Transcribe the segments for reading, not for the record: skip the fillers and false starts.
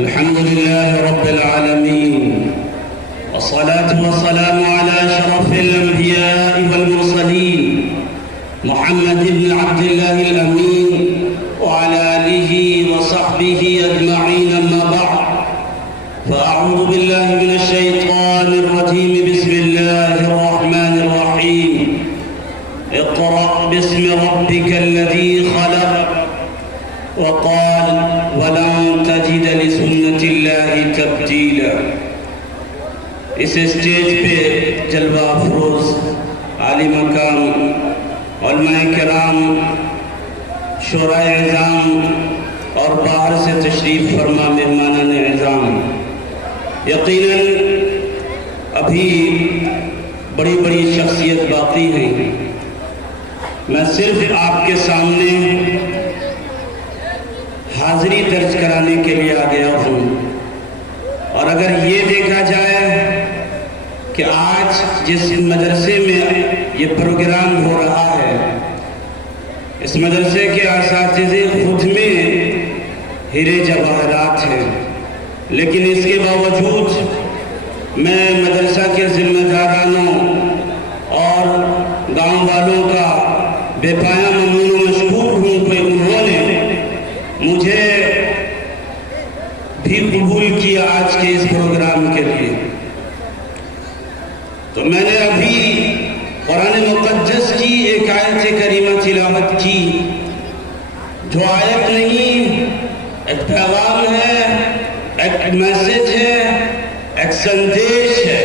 الحمد لله رب العالمين، والصلاة والسلام على أشرف الأنبياء والمرسلين محمد بن عبد الله الأمين وعلى آله وصحبه أجمعين. أما بعد، فأعوذ بالله من الشيطان الرجيم. بسم الله الرحمن الرحيم. اقرأ باسم ربك الذي خلق. وقال: وَلَن تَجِدَ لِسُنَّةِ اللَّهِ تَبْدِيلًا. اس اسٹیج پہ جلوہ افروز عالی مقام علماء کرام، شورائے اعظام اور باہر سے تشریف فرما مہمانان اعظام، یقیناً ابھی بڑی بڑی شخصیت باقی ہیں. میں صرف آپ کے سامنے حاضری درج کرانے کے لیے آ گیا ہوں. اور اگر یہ دیکھا جائے کہ آج جس مدرسے میں یہ پروگرام ہو رہا ہے، اس مدرسے کے اساتذے خود میں ہیرے جواہرات ہیں، لیکن اس کے باوجود میں مدرسہ کے ذمہ دارانوں اور گاؤں والوں کا بے پایہ ممنون و مشکور ہوں کہ انہوں نے مجھے بھی قبول کیا آج کے اس پروگرام کے لیے. تو میں نے ابھی قرآن مقدس کی ایک آیت کریمہ تلاوت کی، جو آیت نہیں، ایک پیغام ہے، ایک میسج ہے، ایک سندیش ہے.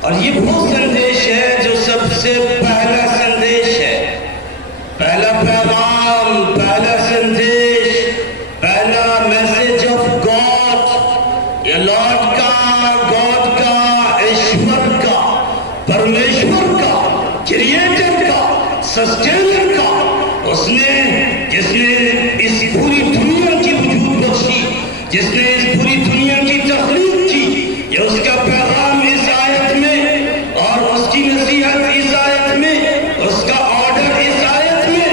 اور یہ وہ سندیش ہے جو سب سے پہلا سندیش ہے، پہلا پیغام، پہلا سندیش، پہلا میسج آف گاڈ، یہ لارڈ کا، گاڈ کا، ایشور کا، پرمیشور کا، کریٹر کا، سسٹینر کا، اس نے جس نے اس پوری دنیا کی وجود بخشی، جس نے اس پوری دنیا کی تخلیق کی، یہ اس کا پیغام اس آیت میں، اور اس کی نصیحت اس آیت میں، اس کا آرڈر اس آیت میں،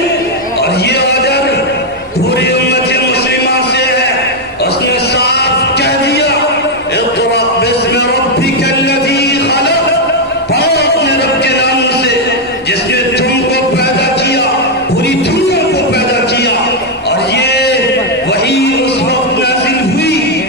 اور یہ آرڈر پوری امت مسلمہ سے ہے. اس نے صاف کہہ دیا: اقرأ باسم ربک الذی خلق. پڑھو اپنے رب کے نام سے جس نے تم کو پیدا کیا، پوری دنیا کو پیدا کیا. اور یہ وہی اس وقت نازل ہوئی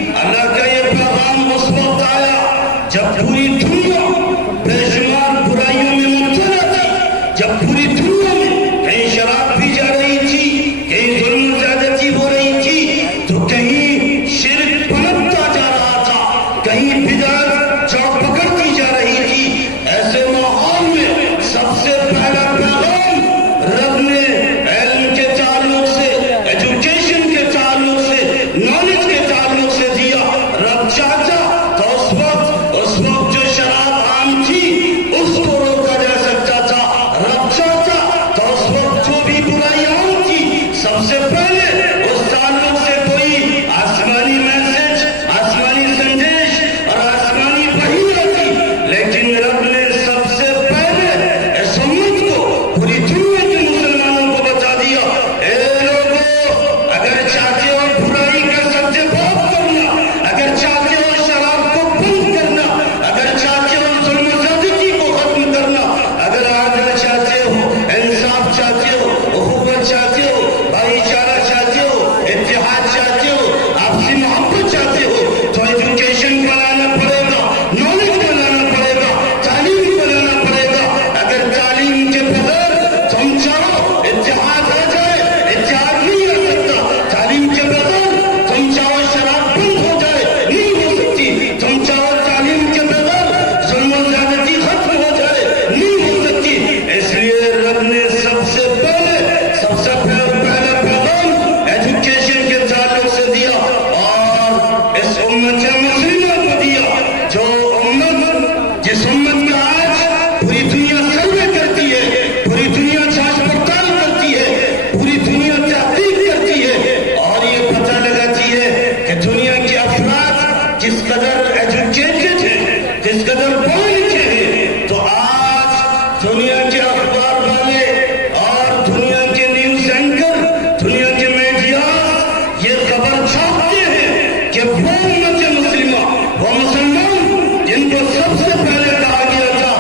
کہ وہ امت مسلمہ، وہ مسلمان جن کو سب سے پہلے کہا گیا تھا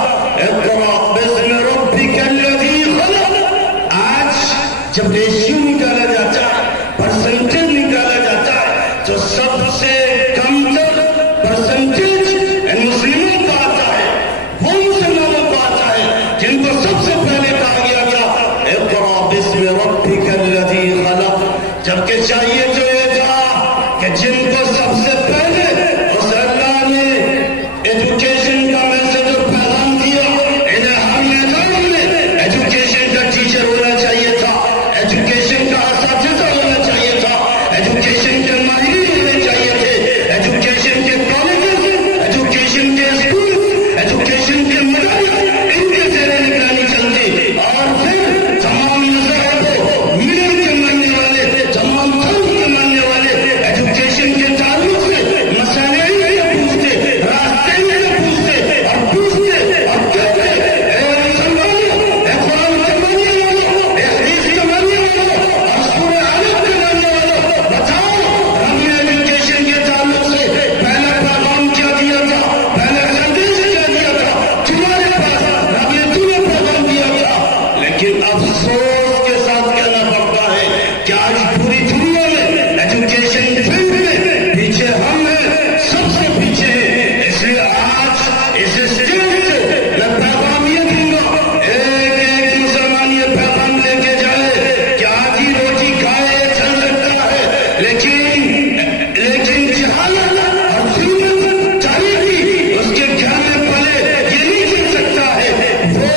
اقرأ باسم ربک الذی خلق، آج جب ریشیو نکالا جاتا ہے، پرسنٹیج نکالا جاتا ہے، تو سب سے کم تر پرسنٹیج ان مسلموں کا آتا ہے، وہ مسلمانوں کا آتا ہے جن کو سب سے پہلے کہا گیا تھا اقرأ باسم ربک الذی خلق، جبکہ چاہیے تو یہ تھا کہ جن کو سب سے پہلے اس اللہ نے ایجوکیشن کا میسج اور پیغام دیا، انہیں ہر میدان میں ایجوکیشن کا ٹیچر ہونا چاہیے تھا، ایجوکیشن کا اساتذہ ہونا چاہیے تھا، ایجوکیشن کے ماہرین ہونے چاہیے تھے، ایجوکیشن کے کالجز، ایجوکیشن کے اسکول، ایجوکیشن کے مدارس، ان کے زیر نگرانی چلتی، اور پھر تمام مذہبوں ملل کے ماننے والے، تمام قوم کے ماننے والے ایجوکیشن کے تعلق سے مسائل پوچھتے، راستے میں پوچھتے اور پوچھتے اور کہتے اے مسلمانوں، اے قرآن کے ماننے والوں، اے حدیث کے ماننے والوں اور سورہ علق کے ماننے والوں، بتاؤ رب نے ایجوکیشن کے تعلق سے پہلا پیغام کیا دیا تھا، پہلا سندیش کیا دیا تھا، تمہارے پاس رب نے تمہیں پیغام دیا تھا، لیکن افسوس کے ساتھ کہنا پڑتا ہے کہ آج پوری دنیا میں ایجوکیشن فیلڈ میں پیچھے ہم ہیں، سب سے پیچھے ہیں، اس لیے آج اس اسٹیج سے میں پیغام یہ دوں گا، ایک مسلمان یہ پیغام لے کے جائے کہ آج ہی روٹی کھائے چل سکتا ہے، لیکن جہالت اور ظلمت تاریخی اس کے گھر میں پلے یہ نہیں چل سکتا ہے، وہ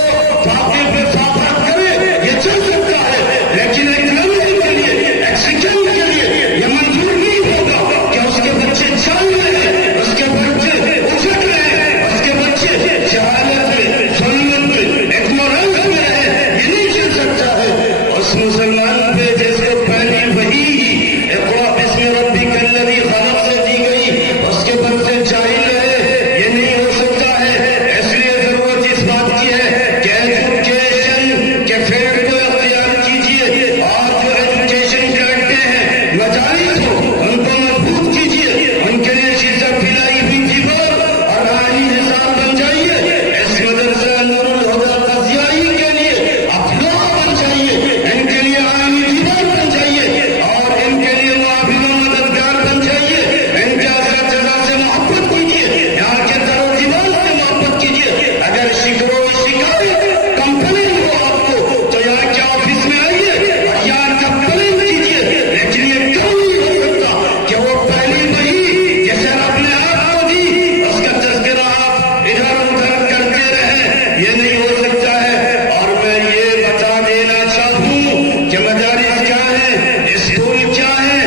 فاقے پہ فاقہ کرے یہ چل سکتا ہے، لیکن ایک لمحے کے لیے، ایک سیکنڈ کے لیے یہ منظور نہیں ہوگا کہ اس کے بچے چل رہے ہیں، اس کے بچے اجڑ رہے ہیں، اس کے بچے جہالت میں، ظلمت میں، اگنورینس میں ہیں، یہ نہیں چل سکتا ہے۔ اس مسلمان پہ جس کو پہلی وحی اقرأ باسم ربک الذی خلق سے دی گئی، اس کے بعد سے جاہل رہے، یہ نہیں ہو سکتا ہے، اس لیے ضرورت اس بات کی ہے کہ ایجوکیشن کے فیلڈ کو اختیار کیجیے، اور جو ایجوکیشن کے اڈے ہیں مدارس ہو ان کو مضبوط کیجیے، ان کے لیے شیشہ پھیلائی ہوئی دیوار اور عالی نظام بن جائیے، اس مدرسہ نور الہدیٰ قضیائی کے لیے آپ لوگ بن جائیے، ان کے لیے عالی دیوار بن جائیے، اور ان کے لیے معاون و مددگار بن جائیے، ان کے اساتذہ سے محبت کیجیے، یہاں کے در و دیوار سے محبت کیجیے، اگر شکر و شکایت کمپلین ہو آپ کو تو یہاں کے آفس میں آئیے اور یہاں کمپلین کیجیے، لیکن یہ کیوں نہیں ہو سکتا کہ وہ پہلی وحی جیسے آپ نے آپ کو دی اس کا تذکرہ آپ ادھر ادھر کرتے رہیں، یہ نہیں ہو سکتا ہے۔ اور میں یہ بتا دینا چاہوں کہ مدارس کیا ہیں، اسکول کیا ہیں،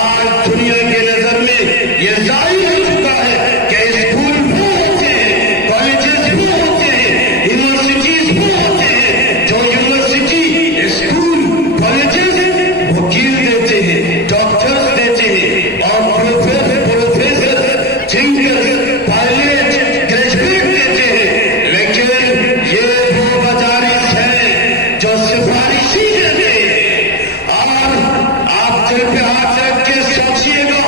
آج دنیا کے نظر میں یہ ظاہر ہو چکا ہے کہ اسکول وہ ہوتے ہیں، کالجز وہ ہوتے ہیں، یونیورسٹیز وہ ہوتے ہیں جو یونیورسٹی، اسکول، کالجز وکیل دیتے ہیں، ڈاکٹرز دیتے ہیں، اور پروفیسر، تھنکر، پائلٹ، گریجویٹ دیتے ہیں، لیکن یہ وہ مدارس ہیں جو سفارشی دیتے ہیں، اور آپ دل پہ ہاتھ رکھ کے سوچیے گا،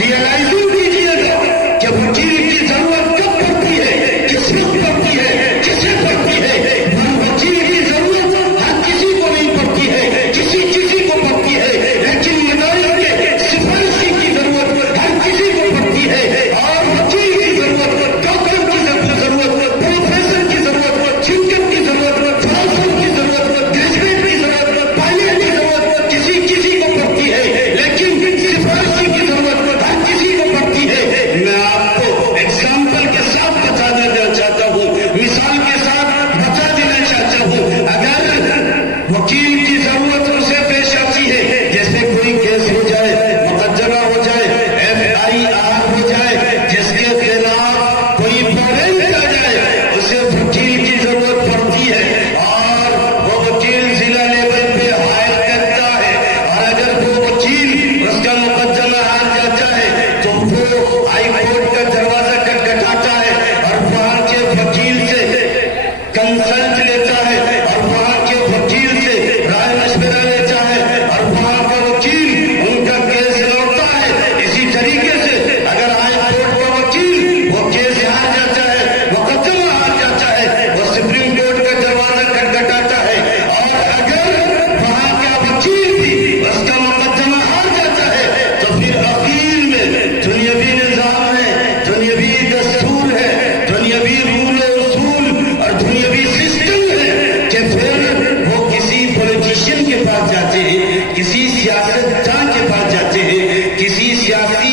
ریئلائزنگ کیجیے گا کہ وکیل کی ضرورت کب پڑتی ہے، کس وقت پڑتی ہے، کسے پڑتی ہے، وکیل کی ضرورت ہر کسی کو نہیں پڑتی ہے، کسی کو پڑتی ہے، لیکن مدارس کے سفارشی کی ضرورت ہر کسی کو پڑتی ہے، اور وکیل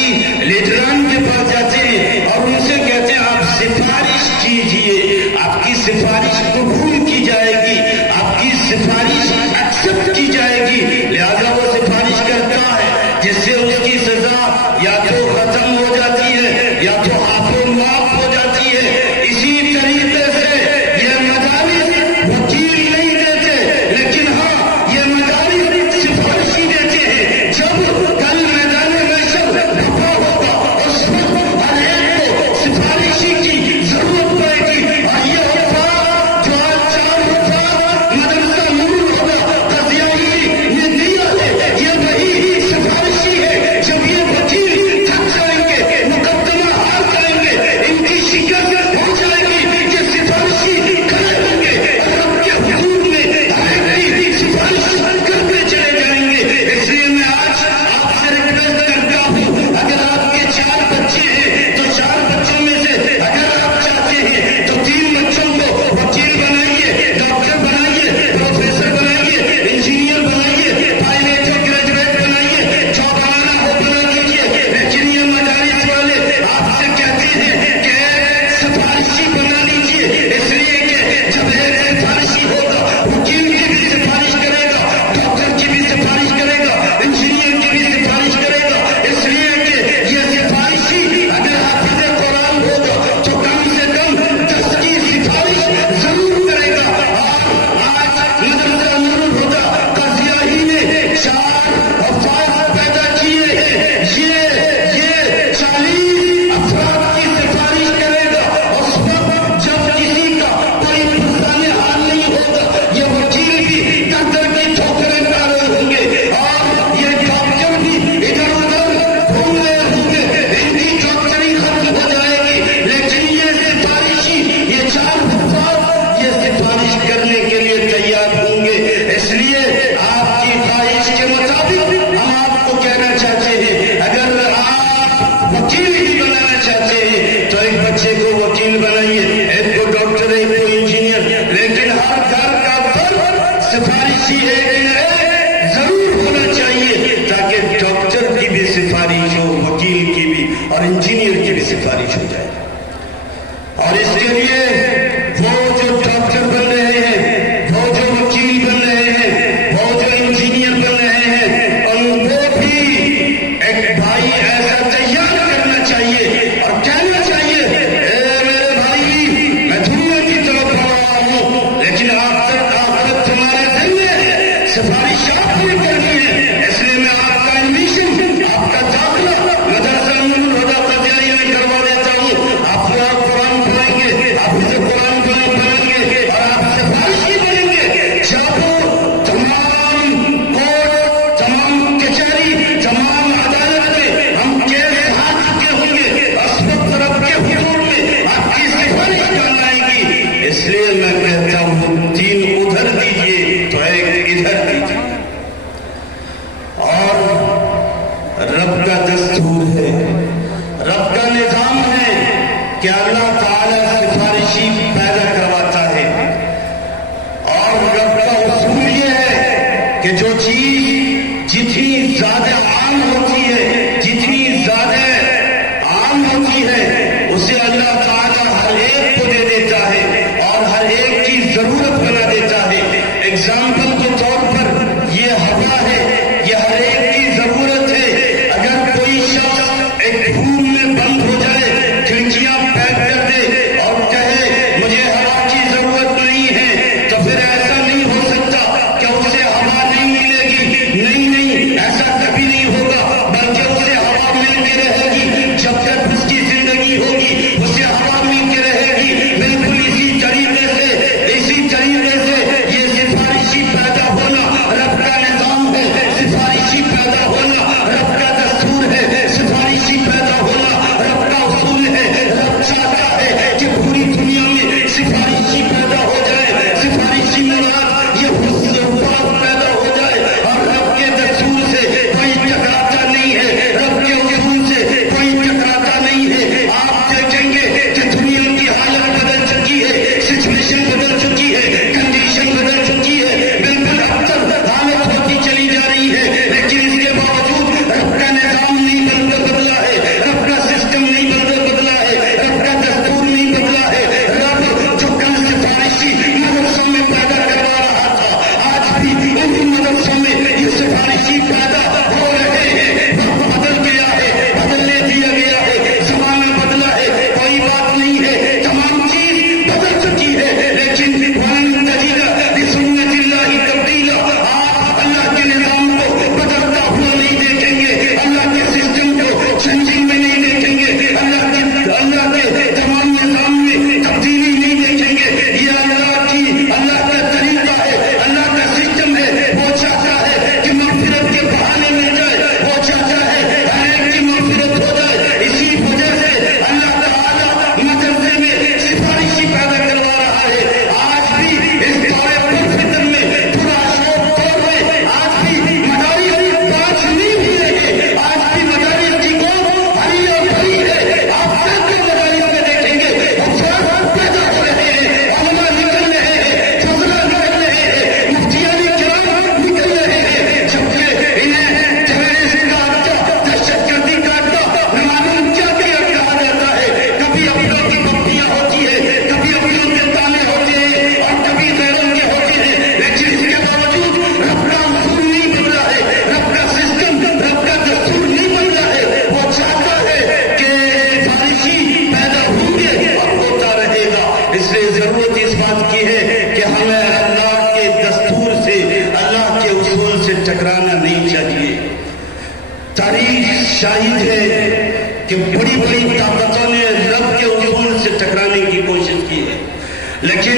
سیاسی لیڈران کے پاس جاتے ہیں اور ان سے کہتے ہیں آپ سفارش کیجئے، آپ کی سفارش قبول کی جائے گی، آپ کی سفارش ایکسپٹ کی جائے گی. لہذا وہ سفارش کرتا ہے جس سے اس کی سزا یا تو ختم ہو جاتی ہے یا تو آپ کو معاف ہو جاتی ہے. اسی طریقے سے یہ مدارس وکیل نہیں دیتے، لیکن ہاں یہ مدارس سفارشی دیتے ہیں. جب کل میدان محشر وفا ہوگا اس وقت ہر ایک کو سفارشی کی ضرورت پڑے گی. اور یہ وفا جو آج 4 وفا مدرسہ نور ہوگا قضیائی نے دیا ہے، یہ وہی سفارشی ہے. جب یہ وکیل تھک جائیں گے، مقدمہ ہار جائیں گے، ان کی شکست ہو جائے گی، یہ سفارشی کھڑے ہوں گے اور رب کے حضور میں ہر ایک کی سفارش کرتے چلے جائیں گے. اس لیے میں آج آپ سے ریکویسٹ کرتا ہوں، اگر آپ کے 4 بچے ہیں تو 4 بچوں میں سے اگر آپ چاہتے ہیں تو 3 بچوں کو وکیل بنائیے، ڈاکٹر بنائیے، پروفیسر بنائیے، انجینئر بنائیے، پائلٹ اور گریجویٹ بنائیے، جو بنانا ہو بنا لیجیے. لیکن یہ مدارس والے آپ سے کہتے ہیں کہ سفارشی بنا لیجیے، اس لیے کہ جب ایک سفارشی ہوگا وکیل کی بھی سفارش کرے گا، ڈاکٹر کی بھی سفارش کرے گا، انجینئر کی بھی سفارش کرے گا. اس لیے کہ یہ سفارشی اگر حافظ قرآن ہوگا تو کم سے کم 10 کی سفارش ضرور کرے گا. اور آج مدرسہ نور ہوگا قضیائی نے 4 افراد پیدا کیے ہیں. یہ 40 افراد کی سفارش کرے گا. اس وقت جب کسی کا کوئی پرسان حال نہیں ہوگا، یہ وکیل بھی ڈاکٹر کی ٹھوکریں کھا رہے ہوں گے اور یہ ڈاکٹر بھی ادھر ادھر گھوم رہے ہوں گے، ان کی ڈاکٹری ختم ہو جائے گی. لیکن یہ سفارشی، یہ 4 افراد یہ سفارش کرنے کے لیے تیار ہوں گے. اس لیے آپ کی خواہش کے مطابق ہم آپ کو کہنا چاہتے ہیں، اگر آپ وکیل ہی بنانا چاہتے ہیں تو ایک بچے کو وکیل بنائیے، ایک کو ڈاکٹر، ایک کو انجینئر. لیکن ہر گھر کا فرد سفارشی ایک ضرور ہونا چاہیے تاکہ ڈاکٹر کی بھی سفارش ہو، وکیل کی بھی اور انجینئر کی بھی سفارش ہو جائے. اور اس کے لیے وہ جو ڈاکٹر بن رہے ہیں، وہ جو وکیل بن رہے ہیں، وہ جو انجینئر بن رہے ہیں، ان کو بھی ایک بھائی ایسا تیار کرنا چاہیے اور کہنا چاہیے، اے میرے بھائی، میں دنیا کی طرف بڑھ رہا ہوں لیکن آپ تک آخرت تمہارے ذمہ ہے، سفارش آپ نے کرنی ہے. اس لیے میں آپ کا ایڈمیشن، آپ کا داخلہ مدرسہ نور الہدیٰ قضیائی میں کروا دیتا ہوں. آپ قرآن پڑھیں گے، آپ اسے قرآن پڑھیں گے اور آپ سفارشی بنیں گے. جب تمام کورٹ، تمام کچہری، تمام عدالت میں ہم کیس ہار چکے ہوں گے، اس وقت رب کے حضور میں آپ کی سفارش کام آئے گی. اس لیے میں کہتا ہوں 3 ادھر دیجیے تو ایک ادھر دیجیے. اور رب کا دستور ہے، رب کا نظام ہے کہ اللہ تعالی سفارشی پیدا کرواتا ہے. اور رب کا اصول یہ ہے کہ جو چیز جتنی زیادہ عام ہوتی ہے، جتنی زیادہ عام ہوتی ہے، اسے اللہ تعالی ہر ایک کو دے دیتا ہے اور ہر ایک کی ضرورت بنا دیتا ہے. اگزامپل کے طور پر یہ ہوا ہے، یہ ہر ایک کی ضرورت ہے. اگر کوئی شخص ایک روم میں بند ہو جائے، کھڑکیاں پیک کر دے اور کہے مجھے ہوا کی ضرورت نہیں ہے، تو پھر ایسا نہیں ہو سکتا کہ اسے ہوا نہیں ملے گی. نہیں، ایسا کبھی نہیں ہوگا، بلکہ اسے ہوا مل کے رہے گی. جب تک اس کی زندگی ہوگی اسے ہوا مل کے رہے گی. بالکل اسی طریقے سے یہ سفارشی پیدا ہونا رب کا نظام ہے، سفارشی پیدا ہونا رب کا دستور ہے، سفارشی پیدا ہونا کہ بڑی بڑی طاقتوں نے رب کے اصول سے ٹکرانے کی کوشش کی ہے، لیکن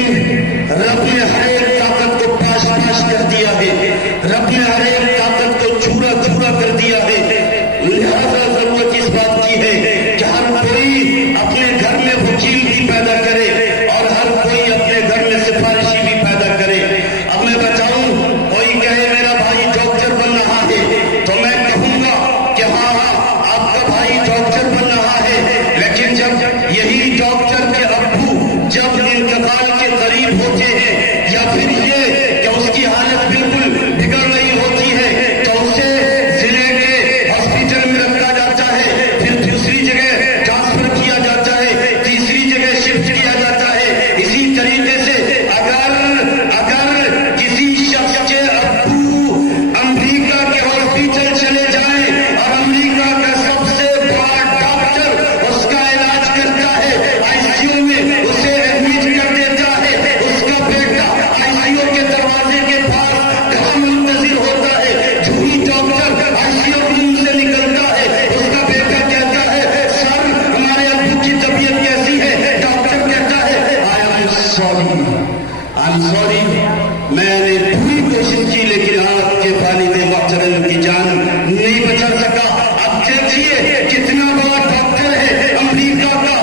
رب نے ہر ایک طاقت کو پاش پاش کر دیا ہے، رب نے ہر ایک طاقت کو چورا چورا کر دیا ہے۔ لہذا ضرورت اس بات کی ہے کہ ہر کوئی اپنے گھر میں وکیل بھی پیدا کرے اور ہر کوئی اپنے گھر میں سفارشی بھی پیدا کرے۔ اب میں بتاؤں، کوئی کہے میرا بھائی ڈاکٹر بن رہا ہے تو میں کہوں گا کہ ہاں آپ کا بھائی ڈاکٹر بن رہا ہے، لیکن جب یہی ڈاکٹر کے ابو جب انتقال کے قریب ہوتے ہیں یا پھر یہ کہ اس کی حالت بالکل بگڑ رہی ہوتی ہے تو اسے ضلع کے ہاسپٹل میں رکھا جاتا ہے، پھر دوسری جگہ ٹرانسفر کیا جاتا ہے، تیسری جگہ شفٹ کیا جاتا ہے۔ اسی طریقے سے اگر کسی شخص کے ابو امریکہ کے ہاسپٹل چلے جائیں اور امریکہ کا سب سے بڑا ڈاکٹر اس کا علاج کرتا ہے، آئی سی یو میں اسے ایڈمٹ کر دیتا ہے، اس کا بیٹا آئی سی یو کے دروازے کے پاس کہاں منتظر ہوتا ہے، جو ہی ڈاکٹر آئی سی یو روم سے نکلتا ہے اس کا بیٹا کہتا ہے سر ہمارے ابو کی طبیعت کیسی ہے؟ ڈاکٹر کہتا ہے آئی ایم سوری، میں نے پوری کوشش کی لیکن آپ کے والد محترم کی جان نہیں بچا سکا۔ اب دیکھیے کتنا بڑا ڈاکٹر ہے امریکہ کا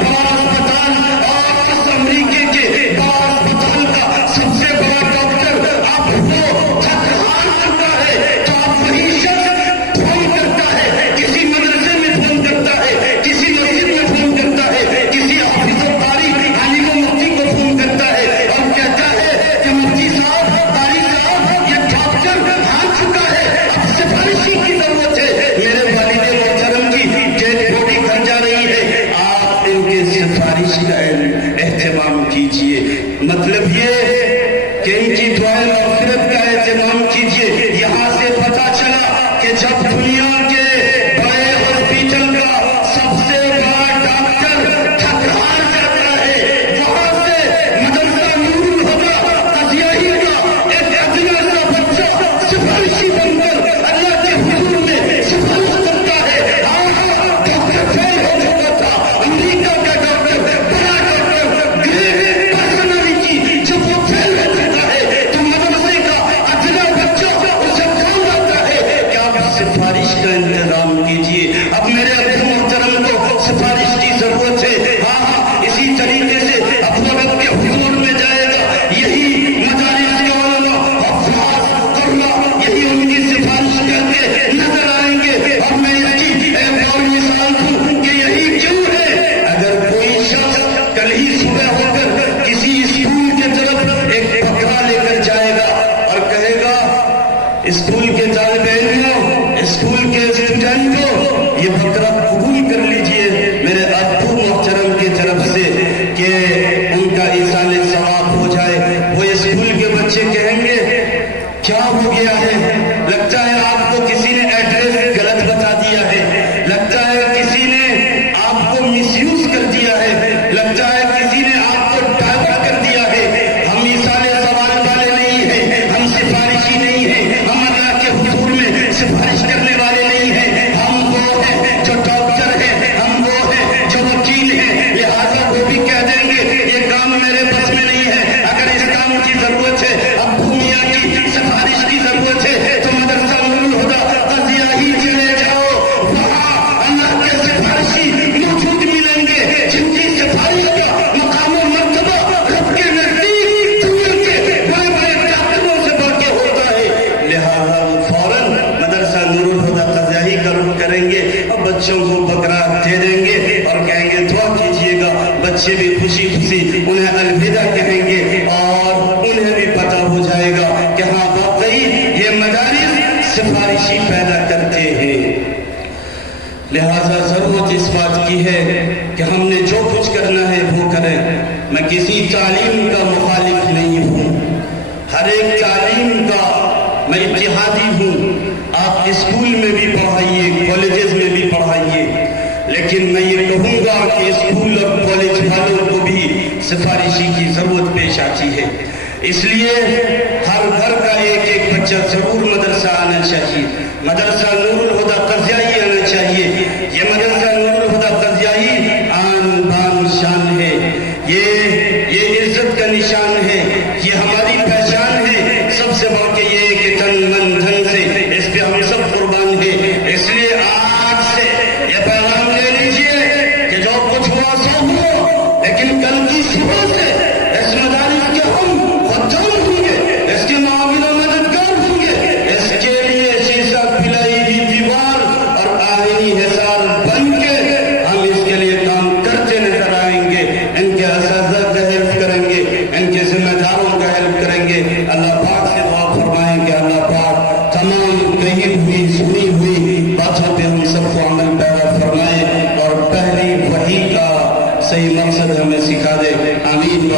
بڑا اسپتال، اور اس امریکے کے بڑا اسپتال کا سب سے بڑا ڈاکٹر اب وہ تھک ہار چکا ہے تو اب وہی شخص فون کرتا ہے، کسی مدرسے میں فون کرتا ہے، کسی مسجد میں فون کرتا ہے، کسی حافظ و قاری عالم و مفتی کو فون کرتا ہے اور کہتا ہے کہ مفتی صاحب، قاری صاحب، یہ ڈاکٹر ہار چکا ہے، اب سفارشی کی ضرورت ہے، میرے والد محترم کی ڈیڈ باڈی گھر جا رہی ہے، آپ ان کے سفارش کا اہتمام کیجئے۔ مطلب یہ کہ ان کی دعائیں مغفرت کا اہتمام کیجئے۔ یہاں سے پتا چلا کہ جب دنیا کے بڑے ہاسپٹل کا سب سے بڑا ڈاکٹر تھک ہار جاتا ہے، وہاں سے مدرسہ نور الہدیٰ قضیائی کا ایک ادنا سا بچہ سفارشی بن کر اللہ کے حضور میں سفارش کرتا ہے۔ ڈاکٹر فیل ہو چکا تھا، امریکہ کا ڈاکٹر، بڑا ڈاکٹر، گریٹ پرسنالٹی، جب وہ فیل ہو چکا ہے تو مدرسے کا ادنا بچہ اسے کام آتا ہے کہ آپ سفارش کا انتظام کیجیے۔ اب میرے ابو محترم کو سفارش کی ضرورت ہے، ہاں اسی طریقے سے اب وہ رب کے حضور میں جائے گا، یہی مدارس کے علماء، حفاظ، قرآن، یہی ان کی سفارش کر کے نظر آئیں گے۔ اور میں اس کی ایک اور مثال دوں کہ یہی کیوں ہے، اگر کوئی شخص کل ہی صبح ہو کر کسی اسکول کی طرف ایک بکرا لے کر جائے گا اور کہے گا اسکول کے طالب علموں، اسکول کے اسٹوڈنٹوں، یہ بکرا قبول کر لیجئے میرے ابو محترم کی طرف سے کہ ان کا ایصال ثواب ہو جائے۔ وہ اسکول کے بچے کہیں گے کیا ہو گیا ہے؟ لگتا ہے آپ کو کسی نے ایڈریس غلط بتا دیا ہے، لگتا ہے کسی نے آپ کو مس یوز کر دیا ہے، لگتا ہے کسی نے آپ کو ڈائیورٹ کر دیا ہے۔ ہم ایصال ثواب والے نہیں ہیں، ہم سفارشی نہیں ہیں، ہم اللہ کے حضور میں سفارش کرنے والے نہیں ہیں، ہم وہ ہیں جو ڈاکٹر ہیں، ہم وہ ہیں جو وکیل ہیں۔ لہٰذا وہ بھی کہہ دیں گے یہ کام میرے بس میں نہیں ہے، اگر اس کام کی ضرورت ہے، ابو میاں کی سفارش کی ضرورت ہے تو مدرسہ نور الہدیٰ قضیہ ہی چلے جاؤ، وہاں اللہ کے سفارشی موجود ملیں گے جن کی سفارش کا مقام و مرتبہ رب کے نزدیک دنیا کے بڑے بڑے ڈاکٹروں سے بڑھ کے ہوتا ہے۔ لہٰذا وہ فوراً مدرسہ نور الہدیٰ قضیہ کا رخ کریں گے اور بچوں کو بکرا دے دیں گے اور کہیں گے دعا کیجیے گا۔ بچے بھی خوشی خوشی انہیں الوداع کہیں گے اور انہیں بھی پتا ہو جائے گا کہ ہاں واقعی یہ مدارس سفارشی پیدا کرتے ہیں۔ لہذا ضرورت اس بات کی ہے کہ ہم نے جو کچھ کرنا ہے وہ کریں۔ میں کسی تعلیم کا مخالف نہیں ہوں، ہر ایک تعلیم کا میں اتحادی ہوں۔ آپ اسکول میں بھی پڑھائیے، کالجز میں بھی پڑھائیے، لیکن میں یہ کہوں گا کہ اسکول اور کالج والوں کو بھی سفارشی کی ضرورت پیش آتی ہے۔ اس لیے ہر گھر کا ایک ایک بچہ ضرور مدرسہ آنا چاہیے، مدرسہ نور الہدیٰ قضیائی آنا چاہیے۔ یہ مدرسہ نور صحیح مقصد ہمیں سکھا دے. آمین.